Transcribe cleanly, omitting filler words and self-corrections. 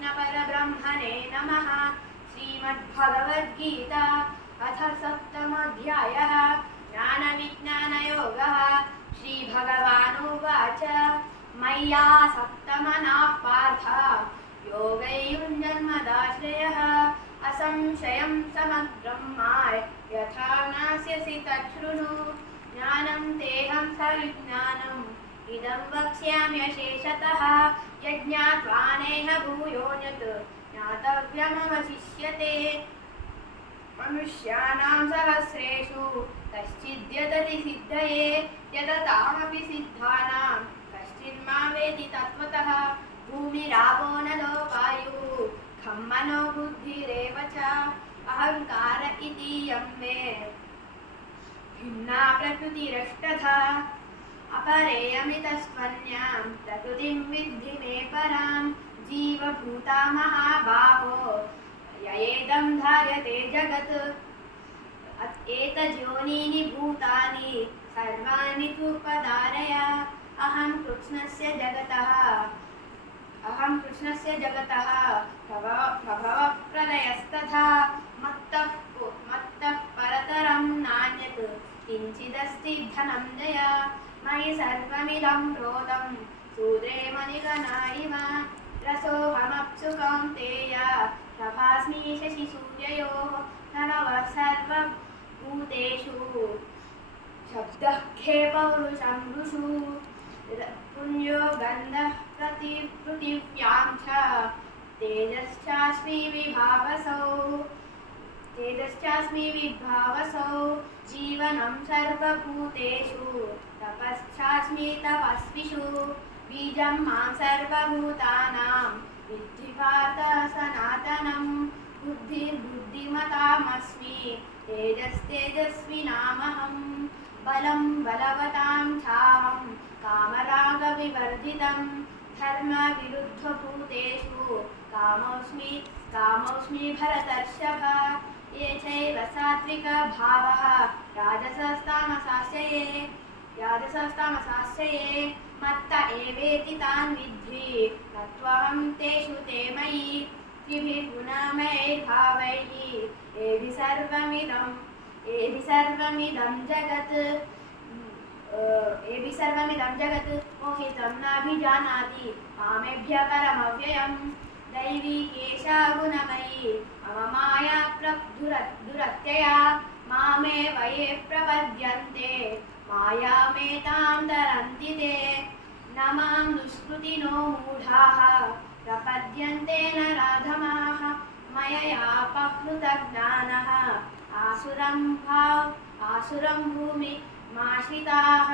श्रीकृष्णपरब्रह्मणे नमः। श्रीमद्भगवद्गीता अथ सप्तमोऽध्यायः। ज्ञानविज्ञानयोगः। श्रीभगवानुवाच मय्यासक्तमनः पार्थ योगैर्युञ्जन्मदाश्रयः असंशयं समग्रं माय यथा नास्यसि तच्छृणु। ज्ञानं तेहं सविज्ञानम् इदं वक्ष्याम्यशेषतः यज्ञात्वा नेह भूयोऽन्यत् ज्ञातव्यमवशिष्यते। मनुष्याणां सहस्रेषु कश्चिद्यतति सिद्धये यततामपि सिद्धानां कश्चिन्मां वेति तत्त्वतः। भूमिरापो नलो वायुः खं मनो बुद्धिरेव च अहङ्कार इतीयं मे भिन्ना प्रकृतिरष्टधा। अपरेयमितस्त्वन्यां प्रकृतिं विद्धि मे परां जीवभूता महाबाहो ययेदं धार्यते जगत्। एतद्योनीनि भूतानि सर्वाणि त्वुपधारय अहं कृष्णस्य जगतः प्रभवः प्रलयस्तथा मत्तः परतरं नान्यत् किञ्चिदस्ति धनञ्जय। मयि सर्वमिदं प्रोतं सूत्रे मणिगणा इव रसोऽहमप्सु कौन्तेय प्रभास्मि शशिसूर्ययोः प्रणवः सर्वभूतेषु शब्दः खे पौरुषं ऋषु पुण्यो गन्धः पृथिव्यां च तेजश्चास्मि विभावसौ जीवनं सर्वभूतेषु तपश्चास्मि तपस्विषु बीजं मां सर्वभूतानां विद्धि पार्थ सनातनं। बुद्धिर्बुद्धिमतामस्मि तेजस्तेजस्विनामहं बलं बलवतां चाहं कामरागविवर्जितं धर्मविरुद्धभूतेषु कामोऽस्मि भरतर्षभ। ये चैव सात्विकभावः राजसस्तामसाश्रये मत्त एवेति तान् विद्धि तत्त्वं तेषु ते मयि। त्रिभिर्गुणमयैर्भावैः एभिः सर्वमिदं जगत् मोहितं नाभिजानाति मामेभ्यः परमव्ययम्। दैवी केशा गुणमयी मम माया दुरत्यया मामेव ये प्रपद्यन्ते मायामेतां तरन्ति ते। न मां दुष्कृतिनो मूढाः प्रपद्यन्ते नराधमाः मययापहृतज्ञानः आसुरं भूमिमाश्रिताः